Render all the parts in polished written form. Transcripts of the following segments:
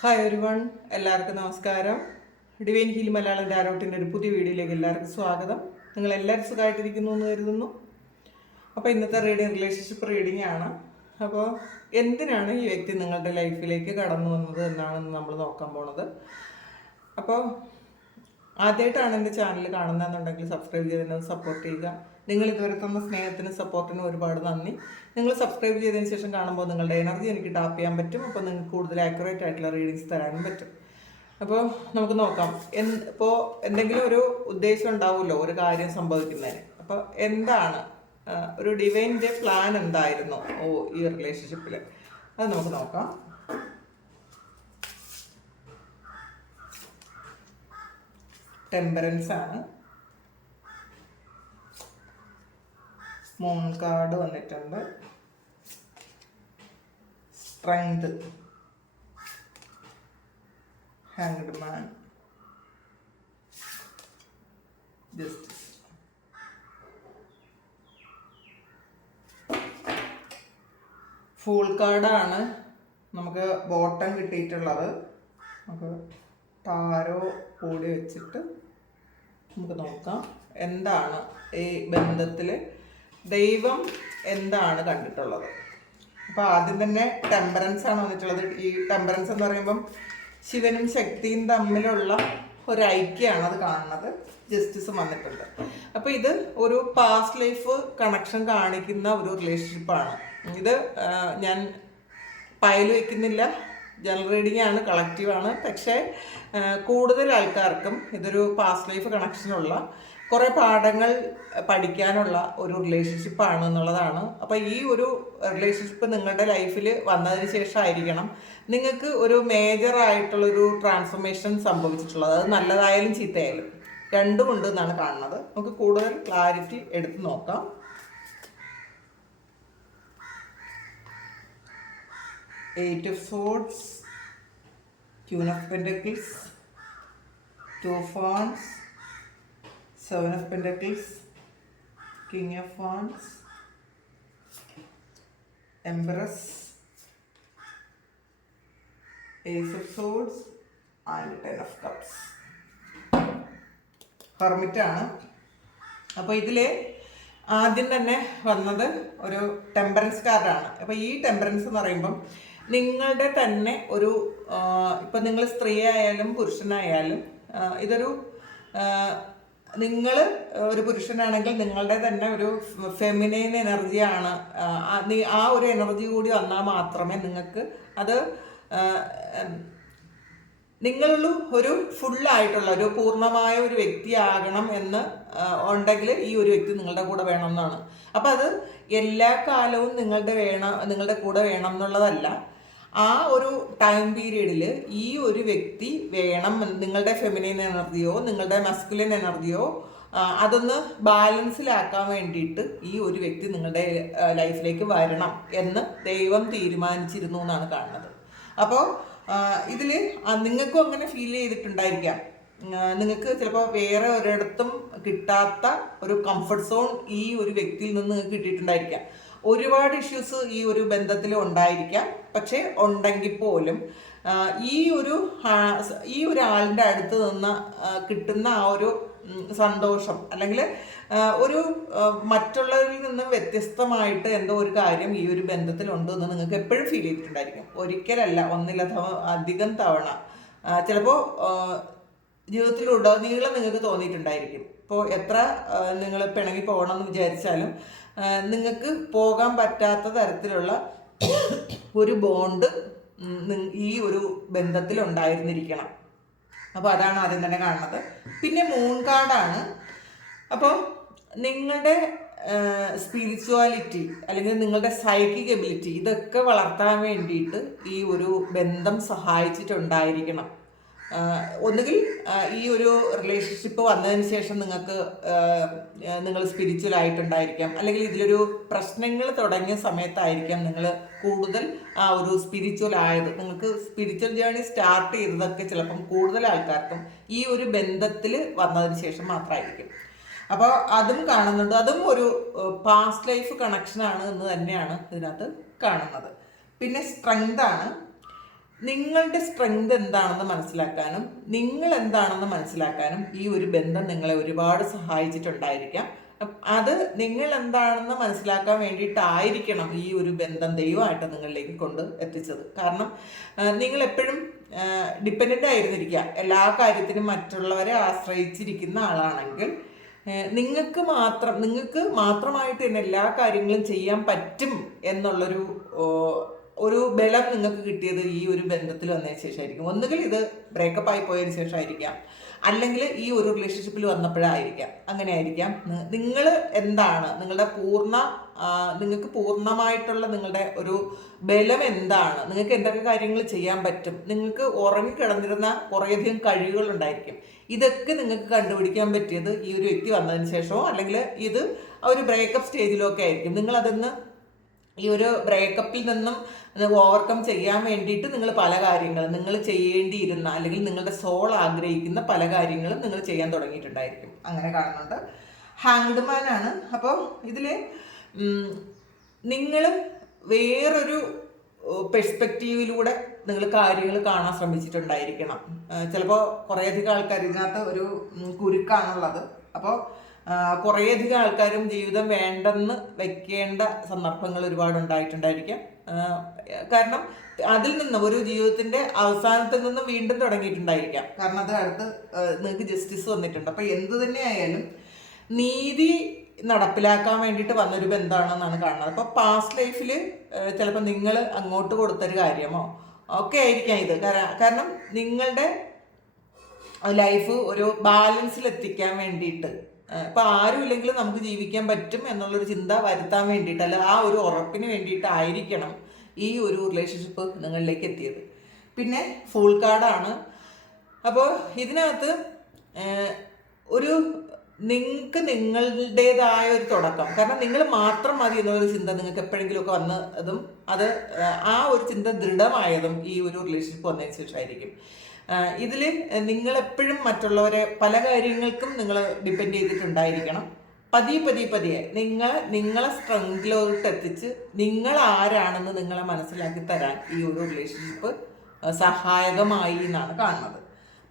Hi everyone, എല്ലാവർക്കും നമസ്കാരം. Divine heal Malayalam ടാരോട്ടിൻ്റെ ഒരു പുതിയ വീഡിയോയിലേക്ക് എല്ലാവർക്കും സ്വാഗതം. നിങ്ങൾ എല്ലാവരും സുഖമായിട്ടിരിക്കുന്നു എന്ന് കരുതുന്നു. അപ്പോൾ ഇന്നത്തെ റിലേഷൻഷിപ്പ് റീഡിംഗ് ആണ്. അപ്പോൾ എന്തിനാണ് ഈ വ്യക്തി നിങ്ങളുടെ ലൈഫിലേക്ക് കടന്നു വന്നത് എന്നാണ് നമ്മൾ നോക്കാൻ പോണത്. അപ്പോൾ ആദ്യമായിട്ടാണ് എൻ്റെ ചാനൽ കാണുന്നതെന്നുണ്ടെങ്കിൽ സബ്സ്ക്രൈബ് ചെയ്തതിന് സപ്പോർട്ട് ചെയ്യുക. നിങ്ങൾ ഇതുവരെ തന്ന സ്നേഹത്തിനും സപ്പോർട്ടിനും ഒരുപാട് നന്ദി. നിങ്ങൾ സബ്സ്ക്രൈബ് ചെയ്തതിന് ശേഷം കാണുമ്പോൾ നിങ്ങളുടെ എനർജി എനിക്ക് ടാപ്പ് ചെയ്യാൻ പറ്റും. അപ്പോൾ നിങ്ങൾക്ക് കൂടുതൽ ആക്യുറേറ്റ് ആയിട്ടുള്ള റീഡിങ്സ് തരാനും പറ്റും. അപ്പോൾ നമുക്ക് നോക്കാം. ഇപ്പോൾ എന്തെങ്കിലും ഒരു ഉദ്ദേശം ഉണ്ടാവുമല്ലോ ഒരു കാര്യം സംഭവിക്കുന്നതിന്. അപ്പോൾ എന്താണ് ഒരു ഡിവൈൻ്റെ പ്ലാൻ എന്തായിരുന്നു ഈ റിലേഷൻഷിപ്പിൽ, അത് നമുക്ക് നോക്കാം. ടെമ്പറൻസ് ആണ്. മൂൺ കാർഡ് വന്നിട്ടുണ്ട്. Strength, hanged man, justice. Full കാർഡാണ് നമുക്ക് ബോട്ടം കിട്ടിയിട്ടുള്ളത്. നമുക്ക് ടാരോ കൂടി വെച്ചിട്ട് നമുക്ക് നോക്കാം എന്താണ് ഈ ബന്ധത്തിൽ ദൈവം എന്താണ് കണ്ടിട്ടുള്ളത്. അപ്പോൾ ആദ്യം തന്നെ ടെമ്പറൻസ് ആണ് വന്നിട്ടുള്ളത്. ഈ ടെമ്പറൻസ് എന്ന് പറയുമ്പം ശിവനും ശക്തിയും തമ്മിലുള്ള ഒരു ഐക്യമാണ് അത് കാണുന്നത്. ജസ്റ്റിസും വന്നിട്ടുണ്ട്. അപ്പോൾ ഇത് ഒരു പാസ്റ്റ് ലൈഫ് കണക്ഷൻ കാണിക്കുന്ന ഒരു റിലേഷൻഷിപ്പാണ്. ഇത് ഞാൻ പയൽ വയ്ക്കുന്നില്ല, ജനറൽ റീഡിംഗ് ആണ്, കളക്റ്റീവാണ്. പക്ഷേ കൂടുതൽ ആൾക്കാർക്കും ഇതൊരു പാസ്റ്റ് ലൈഫ് കണക്ഷനുള്ള കുറേ പാഠങ്ങൾ പഠിക്കാനുള്ള ഒരു റിലേഷൻഷിപ്പാണ് എന്നുള്ളതാണ്. അപ്പോൾ ഈ ഒരു റിലേഷൻഷിപ്പ് നിങ്ങളുടെ ലൈഫിൽ വന്നതിന് ശേഷമായിരിക്കണം നിങ്ങൾക്ക് ഒരു മേജറായിട്ടുള്ളൊരു ട്രാൻസ്ഫോർമേഷൻ സംഭവിച്ചിട്ടുള്ളത്. അത് നല്ലതായാലും ചീത്തയായാലും രണ്ടും ഉണ്ട് എന്നാണ് കാണുന്നത്. നമുക്ക് കൂടുതൽ ക്ലാരിറ്റി എടുത്ത് നോക്കാം. Eight of swords, queen of pentacles, two of wands, Seven of Pentacles, King of Wands, Empress, Ace of Swords and Ten of Cups. Hermit ആണ്. അപ്പോൾ ഇതിൽ ആദ്യം തന്നെ വന്നത് ഒരു ടെമ്പറൻസ് കാർഡാണ്. അപ്പോൾ ഈ ടെമ്പറൻസ് എന്ന് പറയുമ്പം നിങ്ങളുടെ തന്നെ ഒരു ഇപ്പം നിങ്ങൾ സ്ത്രീ ആയാലും പുരുഷനായാലും ഇതൊരു നിങ്ങൾ ഒരു പുരുഷനാണെങ്കിൽ നിങ്ങളുടെ തന്നെ ഒരു ഫെമിനൈൻ എനർജിയാണ്. ആ ഒരു എനർജി കൂടി വന്നാൽ മാത്രമേ നിങ്ങൾക്ക് അത് നിങ്ങളുള്ള ഒരു ഫുള്ളായിട്ടുള്ള ഒരു പൂർണ്ണമായ ഒരു വ്യക്തിയാകണം എന്ന് ഉണ്ടെങ്കിൽ ഈ ഒരു വ്യക്തി നിങ്ങളുടെ കൂടെ വേണം എന്നാണ്. അപ്പം അത് എല്ലാ കാലവും നിങ്ങളുടെ കൂടെ വേണം എന്നുള്ളതല്ല. ആ ഒരു ടൈം പീരീഡിൽ ഈ ഒരു വ്യക്തി വേണം. നിങ്ങളുടെ ഫെമിനൈൻ എനർജിയോ നിങ്ങളുടെ മസ്കുലിൻ എനർജിയോ അതൊന്ന് ബാലൻസിലാക്കാൻ വേണ്ടിയിട്ട് ഈ ഒരു വ്യക്തി നിങ്ങളുടെ ലൈഫിലേക്ക് വരണം എന്ന് ദൈവം തീരുമാനിച്ചിരുന്നു എന്നാണ് കാണുന്നത്. അപ്പോൾ ഇതിൽ നിങ്ങൾക്കും അങ്ങനെ ഫീൽ ചെയ്തിട്ടുണ്ടായിരിക്കാം. നിങ്ങൾക്ക് ചിലപ്പോൾ വേറെ ഒരിടത്തും കിട്ടാത്ത ഒരു കംഫർട്ട് സോൺ ഈ ഒരു വ്യക്തിയിൽ നിന്ന് നിങ്ങൾക്ക് കിട്ടിയിട്ടുണ്ടായിരിക്കാം. ഒരുപാട് ഇഷ്യൂസ് ഈ ഒരു ബന്ധത്തിൽ ഉണ്ടായിരിക്കാം. പക്ഷേ ഉണ്ടെങ്കിൽ പോലും ഈ ഒരു ആളിൻ്റെ അടുത്ത് നിന്ന് കിട്ടുന്ന ആ ഒരു സന്തോഷം അല്ലെങ്കിൽ ഒരു മറ്റുള്ളവരിൽ നിന്ന് വ്യത്യസ്തമായിട്ട് എന്തോ ഒരു കാര്യം ഈ ഒരു ബന്ധത്തിലുണ്ട് എന്ന് നിങ്ങൾക്ക് എപ്പോഴും ഫീൽ ചെയ്തിട്ടുണ്ടായിരിക്കും. ഒരിക്കലല്ല, ഒന്നിലധികം തവണ ചിലപ്പോൾ ജീവിതത്തിലുടനീളം നിങ്ങൾക്ക് തോന്നിയിട്ടുണ്ടായിരിക്കും. ഇപ്പോൾ എത്ര നിങ്ങൾ പിണങ്ങി പോകണമെന്ന് വിചാരിച്ചാലും നിങ്ങൾക്ക് പോകാൻ പറ്റാത്ത തരത്തിലുള്ള ഒരു ബോണ്ട് ഈ ഒരു ബന്ധത്തിൽ ഉണ്ടായിരുന്നിരിക്കണം. അപ്പോൾ അതാണ് ആദ്യം തന്നെ കാണുന്നത്. പിന്നെ മൂൺ കാർഡാണ്. അപ്പോൾ നിങ്ങളുടെ സ്പിരിച്വാലിറ്റി അല്ലെങ്കിൽ നിങ്ങളുടെ സൈക്കിക് എബിലിറ്റി ഇതൊക്കെ വളർത്താൻ വേണ്ടിയിട്ട് ഈ ഒരു ബന്ധം സഹായിച്ചിട്ടുണ്ടായിരിക്കണം. ഒന്നുകിൽ ഈ ഒരു റിലേഷൻഷിപ്പ് വന്നതിന് ശേഷം നിങ്ങൾ സ്പിരിച്വൽ ആയിട്ടുണ്ടായിരിക്കാം, അല്ലെങ്കിൽ ഇതിലൊരു പ്രശ്നങ്ങൾ തുടങ്ങിയ സമയത്തായിരിക്കാം നിങ്ങൾ കൂടുതൽ ആ ഒരു സ്പിരിച്വൽ ആയത്. നിങ്ങൾക്ക് സ്പിരിച്വൽ ജേർണി സ്റ്റാർട്ട് ചെയ്തതൊക്കെ ചിലപ്പം കൂടുതൽ ആൾക്കാർക്കും ഈ ഒരു ബന്ധത്തിൽ വന്നതിന് ശേഷം മാത്രമായിരിക്കും. അപ്പോൾ അതും കാണുന്നുണ്ട്. അതും ഒരു പാസ്റ്റ് ലൈഫ് കണക്ഷനാണ് എന്ന് തന്നെയാണ് ഇതിനകത്ത് കാണുന്നത്. പിന്നെ സ്ട്രെങ്ത് ആണ്. നിങ്ങളുടെ സ്ട്രെങ്ത് എന്താണെന്ന് മനസ്സിലാക്കാനും നിങ്ങൾ എന്താണെന്ന് മനസ്സിലാക്കാനും ഈ ഒരു ബന്ധം നിങ്ങളെ ഒരുപാട് സഹായിച്ചിട്ടുണ്ടായിരിക്കാം. അത് നിങ്ങൾ എന്താണെന്ന് മനസ്സിലാക്കാൻ വേണ്ടിയിട്ടായിരിക്കണം ഈ ഒരു ബന്ധം ദൈവമായിട്ട് നിങ്ങളിലേക്ക് കൊണ്ട് എത്തിച്ചത്. കാരണം നിങ്ങൾ എപ്പോഴും ഡിപ്പെൻഡൻ്റ് ആയിരുന്നിരിക്കുക, എല്ലാ കാര്യത്തിനും മറ്റുള്ളവരെ ആശ്രയിച്ചിരിക്കുന്ന ആളാണെങ്കിൽ നിങ്ങൾക്ക് മാത്രമായിട്ട് തന്നെ എല്ലാ കാര്യങ്ങളും ചെയ്യാൻ പറ്റും എന്നുള്ളൊരു ഒരു ബലം നിങ്ങൾക്ക് കിട്ടിയത് ഈ ഒരു ബന്ധത്തിൽ വന്നതിന് ശേഷമായിരിക്കും. ഒന്നുകിൽ ഇത് ബ്രേക്കപ്പ് ആയി പോയതിന് ശേഷമായിരിക്കാം, അല്ലെങ്കിൽ ഈ ഒരു റിലേഷൻഷിപ്പിൽ വന്നപ്പോഴായിരിക്കാം. അങ്ങനെ ആയിരിക്കാം. നിങ്ങൾ എന്താണ്, നിങ്ങൾക്ക് പൂർണ്ണമായിട്ടുള്ള നിങ്ങളുടെ ഒരു ബലം എന്താണ്, നിങ്ങൾക്ക് എന്തൊക്കെ കാര്യങ്ങൾ ചെയ്യാൻ പറ്റും, നിങ്ങൾക്ക് ഉറങ്ങിക്കിടന്നിരുന്ന കുറേയധികം കഴിവുകൾ ഉണ്ടായിരിക്കും. ഇതൊക്കെ നിങ്ങൾക്ക് കണ്ടുപിടിക്കാൻ പറ്റിയത് ഈ ഒരു വ്യക്തി വന്നതിന് ശേഷമോ അല്ലെങ്കിൽ ഇത് ഒരു ബ്രേക്കപ്പ് സ്റ്റേജിലോ ഒക്കെ ആയിരിക്കും. നിങ്ങളതൊന്ന് ഈ ഒരു ബ്രേക്കപ്പിൽ നിന്നും ഓവർകം ചെയ്യാൻ വേണ്ടിയിട്ട് നിങ്ങൾ പല കാര്യങ്ങളും നിങ്ങൾ ചെയ്യേണ്ടിയിരുന്ന അല്ലെങ്കിൽ നിങ്ങളുടെ സോൾ ആഗ്രഹിക്കുന്ന പല കാര്യങ്ങളും നിങ്ങൾ ചെയ്യാൻ തുടങ്ങിയിട്ടുണ്ടായിരിക്കും. അങ്ങനെ കാണുന്നുണ്ട്. ഹാങ്ഡ് മാനാണ്. അപ്പോൾ ഇതിൽ നിങ്ങൾ വേറൊരു പെർസ്പെക്റ്റീവിലൂടെ നിങ്ങൾ കാര്യങ്ങൾ കാണാൻ ശ്രമിച്ചിട്ടുണ്ടായിരിക്കണം. ചിലപ്പോൾ കുറേയധികം ആൾക്കാർ ഇതിനകത്ത് ഒരു കുരുക്കാണുള്ളത്. അപ്പോൾ കുറേയധികം ആൾക്കാരും ജീവിതം വേണ്ടെന്ന് വെക്കേണ്ട സന്ദർഭങ്ങൾ ഒരുപാട് ഉണ്ടായിട്ടുണ്ടായിരിക്കാം. കാരണം അതിൽ നിന്ന് ഒരു ജീവിതത്തിന്റെ അവസാനത്തിൽ നിന്ന് വീണ്ടും തുടങ്ങിയിട്ടുണ്ടായിരിക്കാം. കാരണം അത് അടുത്ത് നിങ്ങൾക്ക് ജസ്റ്റിസ് വന്നിട്ടുണ്ട്. അപ്പം എന്ത് തന്നെ ആയാലും നീതി നടപ്പിലാക്കാൻ വേണ്ടിയിട്ട് വന്നൊരു ബന്ധമാണെന്നാണ് കാണുന്നത്. അപ്പോൾ പാസ്റ്റ് ലൈഫിൽ ചിലപ്പോൾ നിങ്ങൾ അങ്ങോട്ട് കൊടുത്തൊരു കാര്യമോ ഒക്കെ ആയിരിക്കാം ഇത്. കാരണം നിങ്ങളുടെ ലൈഫ് ഒരു ബാലൻസിലെത്തിക്കാൻ വേണ്ടിയിട്ട് ഇപ്പം ആരും ഇല്ലെങ്കിലും നമുക്ക് ജീവിക്കാൻ പറ്റും എന്നുള്ളൊരു ചിന്ത വരുത്താൻ വേണ്ടിയിട്ട്, അല്ല ആ ഒരു ഉറപ്പിന് വേണ്ടിയിട്ടായിരിക്കണം ഈ ഒരു റിലേഷൻഷിപ്പ് നിങ്ങളിലേക്ക് എത്തിയത്. പിന്നെ ഫുൾ കാർഡാണ്. അപ്പോൾ ഇതിനകത്ത് ഒരു നിങ്ങൾക്ക് നിങ്ങളുടേതായ ഒരു തുടക്കം, കാരണം നിങ്ങൾ മാത്രം മതി എന്നുള്ളൊരു ചിന്ത നിങ്ങൾക്ക് എപ്പോഴെങ്കിലുമൊക്കെ വന്നതും അത് ആ ഒരു ചിന്ത ദൃഢമായതും ഈ ഒരു റിലേഷൻഷിപ്പ് വന്നതിന് ശേഷമായിരിക്കും. ഇതിൽ നിങ്ങളെപ്പോഴും മറ്റുള്ളവരെ പല കാര്യങ്ങൾക്കും നിങ്ങൾ ഡിപ്പെൻഡ് ചെയ്തിട്ടുണ്ടായിരിക്കണം. പതിയെ നിങ്ങളെ സ്ട്രെങ്തിലോട്ട് എത്തിച്ച് നിങ്ങൾ ആരാണെന്ന് നിങ്ങളെ മനസ്സിലാക്കി തരാൻ ഈ ഒരു റിലേഷൻഷിപ്പ് സഹായകമായി എന്നാണ് കാണുന്നത്.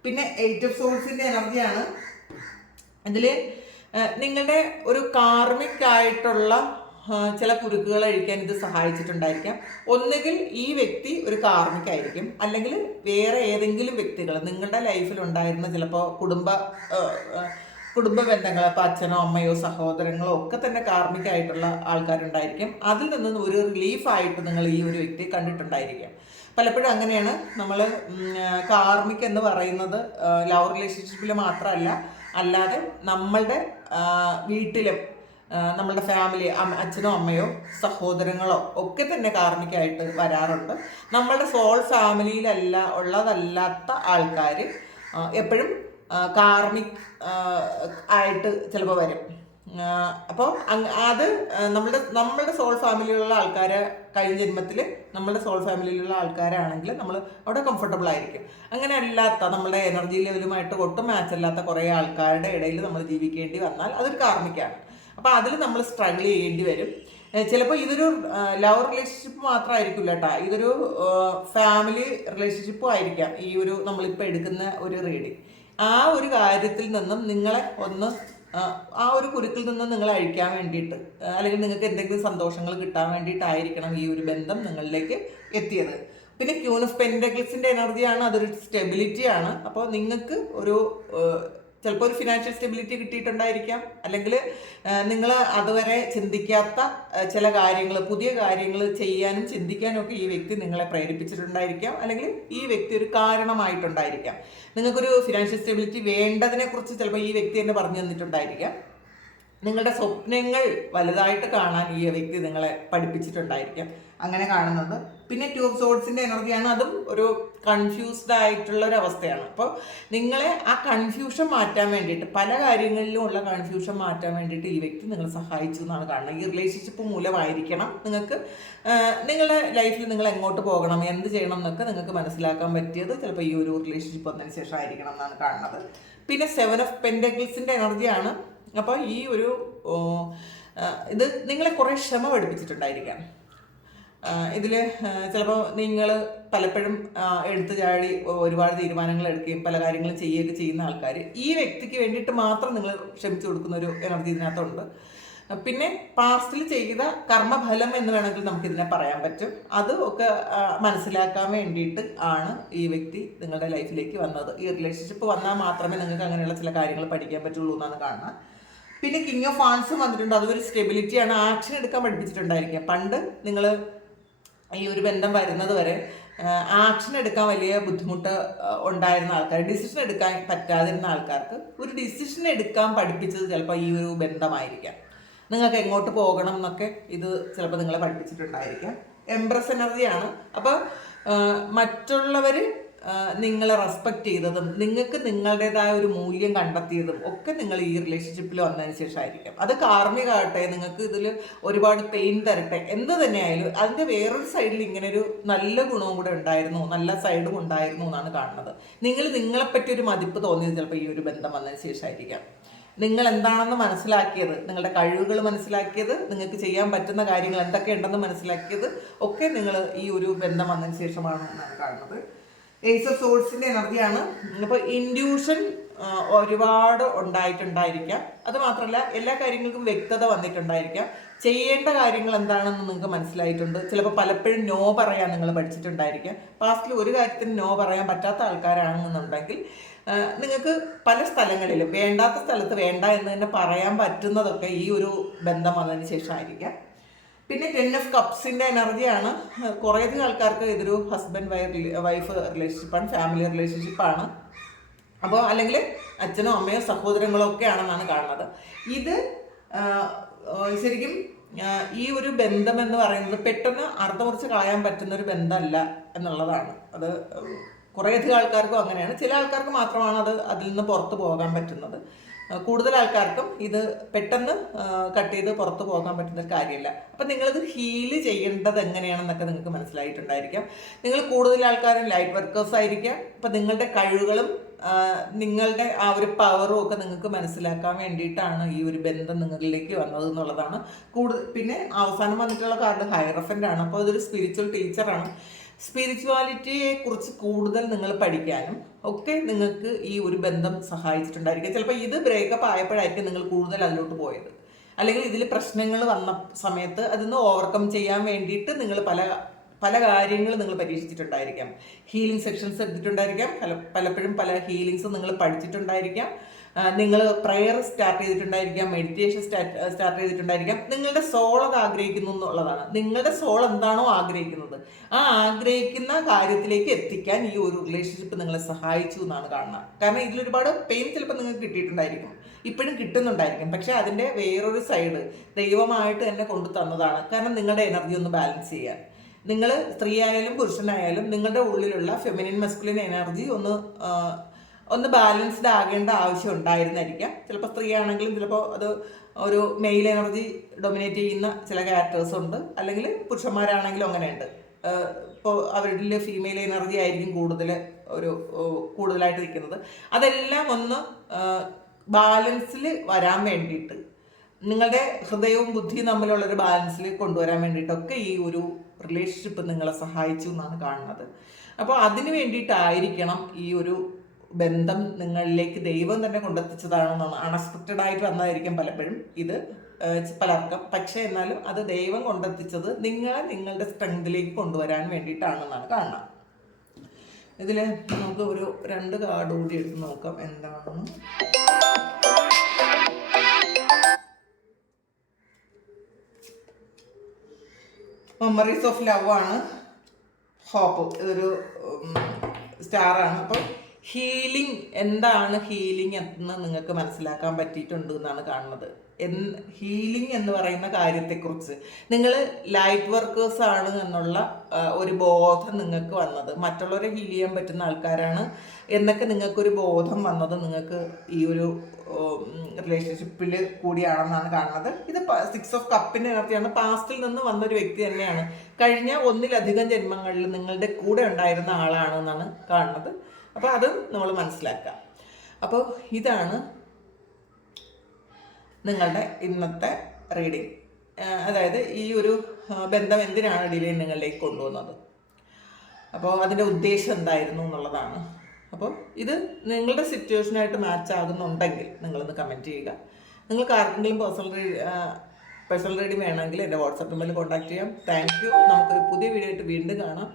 പിന്നെ 8 ഓഫ് സോൾസിൻ്റെ എനർജിയാണ്. ഇതിൽ നിങ്ങളുടെ ഒരു കാർമിക് ആയിട്ടുള്ള ചില കുരുക്കുകൾ അഴിക്കാൻ ഇത് സഹായിച്ചിട്ടുണ്ടായിരിക്കാം. ഒന്നുകിൽ ഈ വ്യക്തി ഒരു കാർമിക് ആയിരിക്കും, അല്ലെങ്കിൽ വേറെ ഏതെങ്കിലും വ്യക്തികൾ നിങ്ങളുടെ ലൈഫിൽ ഉണ്ടായിരുന്ന ചിലപ്പോൾ കുടുംബ ബന്ധങ്ങൾ, ഇപ്പോൾ അച്ഛനോ അമ്മയോ സഹോദരങ്ങളോ ഒക്കെ തന്നെ കാർമിക് ആയിട്ടുള്ള ആൾക്കാരുണ്ടായിരിക്കും. അതിൽ നിന്ന് ഒരു റിലീഫായിട്ട് നിങ്ങൾ ഈ ഒരു വ്യക്തിയെ കണ്ടിട്ടുണ്ടായിരിക്കാം. പലപ്പോഴും അങ്ങനെയാണ്. നമ്മൾ കാർമിക് എന്ന് പറയുന്നത് ലവ് റിലേഷൻഷിപ്പിൽ മാത്രമല്ല, അല്ലാതെ നമ്മളുടെ വീട്ടിലും നമ്മളുടെ ഫാമിലി, അച്ഛനോ അമ്മയോ സഹോദരങ്ങളോ ഒക്കെ തന്നെ കാർമികമായിട്ട് വരാറുണ്ട്. നമ്മളുടെ സോൾ ഉള്ളതല്ലാത്ത ആൾക്കാർ എപ്പോഴും കാർമിക് ആയിട്ട് ചിലപ്പോൾ വരും. അപ്പോൾ അത് നമ്മളുടെ സോൾ ഫാമിലിയിലുള്ള ആൾക്കാരെ കഴിഞ്ഞ ജന്മത്തിൽ നമ്മളുടെ സോൾ ഫാമിലിയിലുള്ള ആൾക്കാരാണെങ്കിൽ നമ്മൾ അവിടെ കംഫർട്ടബിൾ ആയിരിക്കും. അങ്ങനെ അല്ലാത്ത നമ്മളുടെ എനർജി ലെവലുമായിട്ട് ഒട്ടും മാച്ച് അല്ലാത്ത കുറേ ആൾക്കാരുടെ ഇടയിൽ നമ്മൾ ജീവിക്കേണ്ടി വന്നാൽ അതൊരു കാർമിക്കാണ്. അപ്പോൾ അതിൽ നമ്മൾ സ്ട്രഗിൾ ചെയ്യേണ്ടി വരും. ചിലപ്പോൾ ഇതൊരു ലവ് റിലേഷൻഷിപ്പ് മാത്രമായിരിക്കില്ല കേട്ടോ, ഇതൊരു ഫാമിലി റിലേഷൻഷിപ്പും ആയിരിക്കാം. ഈ ഒരു നമ്മളിപ്പോൾ എടുക്കുന്ന ഒരു റീഡിങ് ആ ഒരു കാര്യത്തിൽ നിന്നും നിങ്ങളെ ഒന്ന് ആ ഒരു കുരുക്കിൽ നിന്ന് നിങ്ങൾ അഴിക്കാൻ വേണ്ടിയിട്ട്, അല്ലെങ്കിൽ നിങ്ങൾക്ക് എന്തെങ്കിലും സന്തോഷങ്ങൾ കിട്ടാൻ വേണ്ടിയിട്ടായിരിക്കണം ഈ ഒരു ബന്ധം നിങ്ങളിലേക്ക് എത്തിയത്. പിന്നെ ക്യൂൻ ഓഫ് പെന്റക്കിൾസിൻ്റെ എനർജിയാണ്. അതൊരു സ്റ്റെബിലിറ്റിയാണ്. അപ്പോൾ നിങ്ങൾക്ക് ഒരു ചിലപ്പോൾ ഒരു ഫിനാൻഷ്യൽ സ്റ്റെബിലിറ്റി കിട്ടിയിട്ടുണ്ടായിരിക്കാം, അല്ലെങ്കിൽ നിങ്ങൾ അതുവരെ ചിന്തിക്കാത്ത ചില കാര്യങ്ങൾ, പുതിയ കാര്യങ്ങൾ ചെയ്യാനും ചിന്തിക്കാനും ഒക്കെ ഈ വ്യക്തി നിങ്ങളെ പ്രേരിപ്പിച്ചിട്ടുണ്ടായിരിക്കാം, അല്ലെങ്കിൽ ഈ വ്യക്തി ഒരു കാരണമായിട്ടുണ്ടായിരിക്കാം. നിങ്ങൾക്കൊരു ഫിനാൻഷ്യൽ സ്റ്റെബിലിറ്റി വേണ്ടതിനെക്കുറിച്ച് ചിലപ്പോൾ ഈ വ്യക്തി തന്നെ പറഞ്ഞു തന്നിട്ടുണ്ടായിരിക്കാം. നിങ്ങളുടെ സ്വപ്നങ്ങൾ വലുതായിട്ട് കാണാൻ ഈ വ്യക്തി നിങ്ങളെ പഠിപ്പിച്ചിട്ടുണ്ടായിരിക്കാം. അങ്ങനെ കാണുന്നുണ്ട്. പിന്നെ 2 ഓഫ് സോർഡ്സിൻ്റെ എനർജിയാണ്. അതും ഒരു കൺഫ്യൂസ്ഡ് ആയിട്ടുള്ള ഒരു അവസ്ഥയാണ്. അപ്പോൾ നിങ്ങളെ ആ കൺഫ്യൂഷൻ മാറ്റാൻ വേണ്ടിയിട്ട്, പല കാര്യങ്ങളിലും ഉള്ള കൺഫ്യൂഷൻ മാറ്റാൻ വേണ്ടിയിട്ട് ഈ വ്യക്തി നിങ്ങളെ സഹായിച്ചു എന്നാണ് കാണുന്നത്. ഈ റിലേഷൻഷിപ്പ് മൂലമായിരിക്കണം നിങ്ങൾക്ക് നിങ്ങളുടെ ലൈഫിൽ നിങ്ങൾ എങ്ങോട്ട് പോകണം, എന്ത് ചെയ്യണം എന്നൊക്കെ നിങ്ങൾക്ക് മനസ്സിലാക്കാൻ പറ്റിയത് ചിലപ്പോൾ ഈ ഒരു റിലേഷൻഷിപ്പ് വന്നതിന് ശേഷം ആയിരിക്കണം എന്നാണ് കാണുന്നത്. പിന്നെ 7 ഓഫ് പെന്റക്കിൾസിൻ്റെ എനർജിയാണ്. അപ്പോൾ ഈ ഒരു ഇത് നിങ്ങളെ കുറേ ക്ഷമ പഠിപ്പിച്ചിട്ടുണ്ടായിരിക്കാം. ഇതിൽ ചിലപ്പോൾ നിങ്ങൾ പലപ്പോഴും എടുത്തു ചാടി ഒരുപാട് തീരുമാനങ്ങൾ എടുക്കുകയും പല കാര്യങ്ങളും ചെയ്യുകയൊക്കെ ചെയ്യുന്ന ആൾക്കാർ, ഈ വ്യക്തിക്ക് വേണ്ടിയിട്ട് മാത്രം നിങ്ങൾ ക്ഷമിച്ചു കൊടുക്കുന്ന ഒരു എനർജി ഇതിനകത്തുണ്ട്. പിന്നെ പാസ്റ്റിൽ ചെയ്ത കർമ്മഫലം എന്ന് വേണമെങ്കിൽ നമുക്കിതിനെ പറയാൻ പറ്റും. അത് ഒക്കെ മനസ്സിലാക്കാൻ വേണ്ടിയിട്ട് ആണ് ഈ വ്യക്തി നിങ്ങളുടെ ലൈഫിലേക്ക് വന്നത്. ഈ റിലേഷൻഷിപ്പ് വന്നാൽ മാത്രമേ നിങ്ങൾക്ക് അങ്ങനെയുള്ള ചില കാര്യങ്ങൾ പഠിക്കാൻ പറ്റുള്ളൂ എന്നാണ് കാണുന്നത്. പിന്നെ കിങ് ഓഫ് വാൻസും വന്നിട്ടുണ്ട്. അതൊരു സ്റ്റെബിലിറ്റിയാണ്. ആക്ഷൻ എടുക്കാൻ പഠിപ്പിച്ചിട്ടുണ്ടായിരിക്കുക. പണ്ട് നിങ്ങൾ ഈ ഒരു ബന്ധം വരുന്നത് വരെ ആക്ഷൻ എടുക്കാൻ വലിയ ബുദ്ധിമുട്ട് ഉണ്ടായിരുന്ന ആൾക്കാർ, ഡിസിഷൻ എടുക്കാൻ പറ്റാതിരുന്ന ആൾക്കാർക്ക് ഒരു ഡിസിഷൻ എടുക്കാൻ പഠിപ്പിച്ചത് ചിലപ്പോൾ ഈ ഒരു ബന്ധമായിരിക്കാം. നിങ്ങൾക്ക് എങ്ങോട്ട് പോകണം എന്നൊക്കെ ഇത് ചിലപ്പോൾ നിങ്ങളെ പഠിപ്പിച്ചിട്ടുണ്ടായിരിക്കാം. എംപ്രസ് എനർജിയാണ്. അപ്പോൾ മറ്റുള്ളവർ നിങ്ങളെ റെസ്പെക്റ്റ് ചെയ്തതും നിങ്ങൾക്ക് നിങ്ങളുടേതായ ഒരു മൂല്യം കണ്ടെത്തിയതും ഒക്കെ നിങ്ങൾ ഈ റിലേഷൻഷിപ്പിൽ വന്നതിന് ശേഷമായിരിക്കും. അത് കാർമികമാകട്ടെ, നിങ്ങൾക്ക് ഇതിൽ ഒരുപാട് പെയിൻ തരട്ടെ, എന്ത് തന്നെയായാലും അതിൻ്റെ വേറൊരു സൈഡിൽ ഇങ്ങനെ ഒരു നല്ല ഗുണവും കൂടെ ഉണ്ടായിരുന്നു, നല്ല സൈഡും ഉണ്ടായിരുന്നു എന്നാണ് കാണുന്നത്. നിങ്ങളെപ്പറ്റി ഒരു മതിപ്പ് തോന്നിയത് ചിലപ്പോൾ ഈ ഒരു ബന്ധം വന്നതിന് ശേഷമായിരിക്കാം. നിങ്ങൾ എന്താണെന്ന് മനസ്സിലാക്കിയത്, നിങ്ങളുടെ കഴിവുകൾ മനസ്സിലാക്കിയത്, നിങ്ങൾക്ക് ചെയ്യാൻ പറ്റുന്ന കാര്യങ്ങൾ എന്തൊക്കെയുണ്ടെന്ന് മനസ്സിലാക്കിയത് ഒക്കെ നിങ്ങൾ ഈ ഒരു ബന്ധം വന്നതിന് ശേഷമാണ് എന്നാണ് കാണുന്നത്. ഏസ് ഓഫ് സോഴ്സിൻ്റെ എനർജിയാണ്. അപ്പോൾ ഇൻഡ്യൂഷൻ ഒരുപാട് ഉണ്ടായിട്ടുണ്ടായിരിക്കാം. അത് മാത്രമല്ല എല്ലാ കാര്യങ്ങൾക്കും വ്യക്തത വന്നിട്ടുണ്ടായിരിക്കാം. ചെയ്യേണ്ട കാര്യങ്ങൾ എന്താണെന്ന് നിങ്ങൾക്ക് മനസ്സിലായിട്ടുണ്ട്. ചിലപ്പോൾ പലപ്പോഴും നോ പറയാൻ നിങ്ങൾ പഠിച്ചിട്ടുണ്ടായിരിക്കാം. പാസ്റ്റിൽ ഒരു കാര്യത്തിന് നോ പറയാൻ പറ്റാത്ത ആൾക്കാരാണെന്നുണ്ടെങ്കിൽ നിങ്ങൾക്ക് പല സ്ഥലങ്ങളിലും വേണ്ടാത്ത സ്ഥലത്ത് വേണ്ട എന്ന് തന്നെ പറയാൻ പറ്റുന്നതൊക്കെ ഈ ഒരു ബന്ധം വന്നതിന് ശേഷമായിരിക്കാം. പിന്നെ 10 ഓഫ് കപ്സിൻ്റെ എനർജിയാണ്. കുറേയധികം ആൾക്കാർക്ക് ഇതൊരു ഹസ്ബൻഡ് വൈഫ് റിലേഷൻഷിപ്പാണ്, ഫാമിലി റിലേഷൻഷിപ്പാണ്. അപ്പോൾ അല്ലെങ്കിൽ അച്ഛനോ അമ്മയോ സഹോദരങ്ങളോ ഒക്കെ ആണെന്നാണ് കാണുന്നത്. ഇത് ശരിക്കും ഈ ഒരു ബന്ധം എന്ന് പറയുന്നത് പെട്ടെന്ന് അർത്ഥമുറിച്ച് കളയാൻ പറ്റുന്ന ഒരു ബന്ധമല്ല എന്നുള്ളതാണ്. അത് കുറേയധികം ആൾക്കാർക്കും അങ്ങനെയാണ്. ചില ആൾക്കാർക്ക് മാത്രമാണ് അതിൽ നിന്ന് പുറത്ത് പോകാൻ പറ്റുന്നത്. കൂടുതൽ ആൾക്കാർക്കും ഇത് പെട്ടെന്ന് കട്ട് ചെയ്ത് പുറത്ത് പോകാൻ പറ്റുന്ന കാര്യമില്ല. അപ്പം നിങ്ങളിത് ഹീല് ചെയ്യേണ്ടത് എങ്ങനെയാണെന്നൊക്കെ നിങ്ങൾക്ക് മനസ്സിലായിട്ടുണ്ടായിരിക്കാം. നിങ്ങൾ കൂടുതൽ ആൾക്കാരും ലൈറ്റ് വർക്കേഴ്സ് ആയിരിക്കാം. അപ്പം നിങ്ങളുടെ കഴിവുകളും നിങ്ങളുടെ ആ ഒരു പവറും ഒക്കെ നിങ്ങൾക്ക് മനസ്സിലാക്കാൻ വേണ്ടിയിട്ടാണ് ഈ ഒരു ബന്ധം നിങ്ങളിലേക്ക് വന്നത് എന്നുള്ളതാണ്. പിന്നെ അവസാനം വന്നിട്ടുള്ള കാർഡ് ഹൈറഫൻ്റ് ആണ്. അപ്പോൾ ഇതൊരു സ്പിരിച്വൽ ടീച്ചറാണ്. സ്പിരിച്വാലിറ്റിയെ കുറിച്ച് കൂടുതൽ നിങ്ങൾ പഠിക്കാനും ഒക്കെ നിങ്ങൾക്ക് ഈ ഒരു ബന്ധം സഹായിച്ചിട്ടുണ്ടായിരിക്കും. ചിലപ്പോൾ ഇത് ബ്രേക്കപ്പ് ആയപ്പോഴായിരിക്കും നിങ്ങൾ കൂടുതൽ അതിലോട്ട് പോയത്. അല്ലെങ്കിൽ ഇതിൽ പ്രശ്നങ്ങൾ വന്ന സമയത്ത് അതിന്ന് ഓവർകം ചെയ്യാൻ വേണ്ടിയിട്ട് നിങ്ങൾ പല കാര്യങ്ങൾ നിങ്ങൾ പരീക്ഷിച്ചിട്ടുണ്ടായിരിക്കാം. Healing sections എടുത്തിട്ടുണ്ടായിരിക്കാം. പലപ്പോഴും പല ഹീലിങ്സും നിങ്ങൾ പഠിച്ചിട്ടുണ്ടായിരിക്കാം. നിങ്ങൾ പ്രെയർ സ്റ്റാർട്ട് ചെയ്തിട്ടുണ്ടായിരിക്കാം, മെഡിറ്റേഷൻ സ്റ്റാർട്ട് ചെയ്തിട്ടുണ്ടായിരിക്കാം. നിങ്ങളുടെ സോൾ അത് ആഗ്രഹിക്കുന്നു എന്നുള്ളതാണ്. നിങ്ങളുടെ സോൾ എന്താണോ ആഗ്രഹിക്കുന്നത് ആ ആഗ്രഹിക്കുന്ന കാര്യത്തിലേക്ക് എത്തിക്കാൻ ഈ ഒരു റിലേഷൻഷിപ്പ് നിങ്ങളെ സഹായിച്ചു എന്നാണ് കാണുന്നത്. കാരണം ഇതിലൊരുപാട് പെയിൻ ചിലപ്പോൾ നിങ്ങൾക്ക് കിട്ടിയിട്ടുണ്ടായിരിക്കും, ഇപ്പോഴും കിട്ടുന്നുണ്ടായിരിക്കും. പക്ഷെ അതിൻ്റെ വേറൊരു സൈഡ് ദൈവമായിട്ട് തന്നെ കൊണ്ടു തന്നതാണ്. കാരണം നിങ്ങളുടെ എനർജി ഒന്ന് ബാലൻസ് ചെയ്യാൻ, നിങ്ങൾ സ്ത്രീ ആയാലും പുരുഷനായാലും നിങ്ങളുടെ ഉള്ളിലുള്ള ഫെമിനിൻ മസ്കുലിൻ എനർജി ഒന്ന് ബാലൻസ്ഡ് ആകേണ്ട ആവശ്യം ഉണ്ടായിരുന്നായിരിക്കാം. ചിലപ്പോൾ സ്ത്രീ ആണെങ്കിലും ചിലപ്പോൾ അത് ഒരു മെയിൽ എനർജി ഡൊമിനേറ്റ് ചെയ്യുന്ന ചില ക്യാരക്ടേഴ്സ് ഉണ്ട്. അല്ലെങ്കിൽ പുരുഷന്മാരാണെങ്കിലും അങ്ങനെയുണ്ട്. ഇപ്പോൾ അവരുടെ ഫീമെയിൽ എനർജി ആയിരിക്കും കൂടുതലായിട്ട് നിൽക്കുന്നത്. അതെല്ലാം ഒന്ന് ബാലൻസിൽ വരാൻ വേണ്ടിയിട്ട്, നിങ്ങളുടെ ഹൃദയവും ബുദ്ധിയും തമ്മിലുള്ളൊരു ബാലൻസിൽ കൊണ്ടുവരാൻ വേണ്ടിയിട്ടൊക്കെ ഈ ഒരു റിലേഷൻഷിപ്പ് നിങ്ങളെ സഹായിച്ചു എന്നാണ് കാണുന്നത്. അപ്പോൾ അതിന് വേണ്ടിയിട്ടായിരിക്കണം ഈ ഒരു ബന്ധം നിങ്ങളിലേക്ക് ദൈവം തന്നെ കൊണ്ടെത്തിച്ചതാണെന്നാണ്. അൺഎക്സ്പെക്റ്റഡ് ആയിട്ട് വന്നതായിരിക്കും പലപ്പോഴും ഇത് പലർക്കും. പക്ഷേ എന്നാലും അത് ദൈവം കൊണ്ടെത്തിച്ചത് നിങ്ങളെ നിങ്ങളുടെ സ്ട്രെങ്തിലേക്ക് കൊണ്ടുവരാൻ വേണ്ടിയിട്ടാണെന്നാണ് കാണുന്നത്. ഇതിൽ നമുക്ക് ഒരു 2 കാർഡ് കൂടി എടുത്ത് നോക്കാം എന്താണെന്ന്. മെമ്മറീസ് ഓഫ് ലവ് ആണ്. ഹോപ്പ്, ഇതൊരു സ്റ്റാറാണ്. അപ്പം ഹീലിംഗ്, എന്താണ് ഹീലിംഗ് എന്ന് നിങ്ങൾക്ക് മനസ്സിലാക്കാൻ പറ്റിയിട്ടുണ്ട് എന്നാണ് കാണുന്നത്. ഹീലിംഗ് എന്ന് പറയുന്ന കാര്യത്തെക്കുറിച്ച് നിങ്ങൾ ലൈറ്റ് വർക്കേഴ്സ് ആണ് എന്നുള്ള ഒരു ബോധം നിങ്ങൾക്ക് വന്നത്, മറ്റുള്ളവരെ ഹീൽ ചെയ്യാൻ പറ്റുന്ന ആൾക്കാരാണ് എന്നൊക്കെ നിങ്ങൾക്കൊരു ബോധം വന്നത് നിങ്ങൾക്ക് ഈ ഒരു റിലേഷൻഷിപ്പിൽ കൂടിയാണെന്നാണ് കാണുന്നത്. ഇത് 6 ഓഫ് കപ്പിൻ്റെ എനർജിയാണ്. പാസ്റ്റിൽ നിന്ന് വന്നൊരു വ്യക്തി തന്നെയാണ്. കഴിഞ്ഞ 1-ലധികം ജന്മങ്ങളിൽ നിങ്ങളുടെ കൂടെ ഉണ്ടായിരുന്ന ആളാണെന്നാണ് കാണുന്നത്. അപ്പോൾ അത് നമ്മൾ മനസ്സിലാക്കാം. അപ്പോൾ ഇതാണ് നിങ്ങളുടെ ഇന്നത്തെ റീഡിങ്. അതായത് ഈ ഒരു ബന്ധം എന്തിനാണ് ഡിലേ നിങ്ങളിലേക്ക് കൊണ്ടുവന്നത്. അപ്പോൾ അതിൻ്റെ ഉദ്ദേശം എന്തായിരുന്നു എന്നുള്ളതാണ്. അപ്പോൾ ഇത് നിങ്ങളുടെ സിറ്റുവേഷനായിട്ട് മാച്ച് ആകുന്നുണ്ടെങ്കിൽ നിങ്ങളൊന്ന് കമൻറ്റ് ചെയ്യുക. നിങ്ങൾക്ക് ആർക്കെങ്കിലും പേഴ്സണൽ റീഡിങ് വേണമെങ്കിൽ എൻ്റെ വാട്സാപ്പ് നമ്പറിൽ കോൺടാക്ട് ചെയ്യാം. Thank you. നമുക്കൊരു പുതിയ വീഡിയോ ആയിട്ട് വീണ്ടും കാണാം.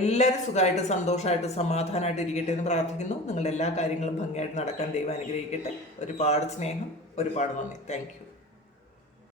എല്ലാവരും സുഖമായിട്ട് സന്തോഷമായിട്ട് സമാധാനമായിട്ട് ഇരിക്കട്ടെ എന്ന് പ്രാർത്ഥിക്കുന്നു. നിങ്ങളുടെ എല്ലാ കാര്യങ്ങളും ഭംഗിയായിട്ട് നടക്കാൻ ദൈവം അനുഗ്രഹിക്കട്ടെ. ഒരുപാട് സ്നേഹം, ഒരുപാട് നന്ദി. Thank you.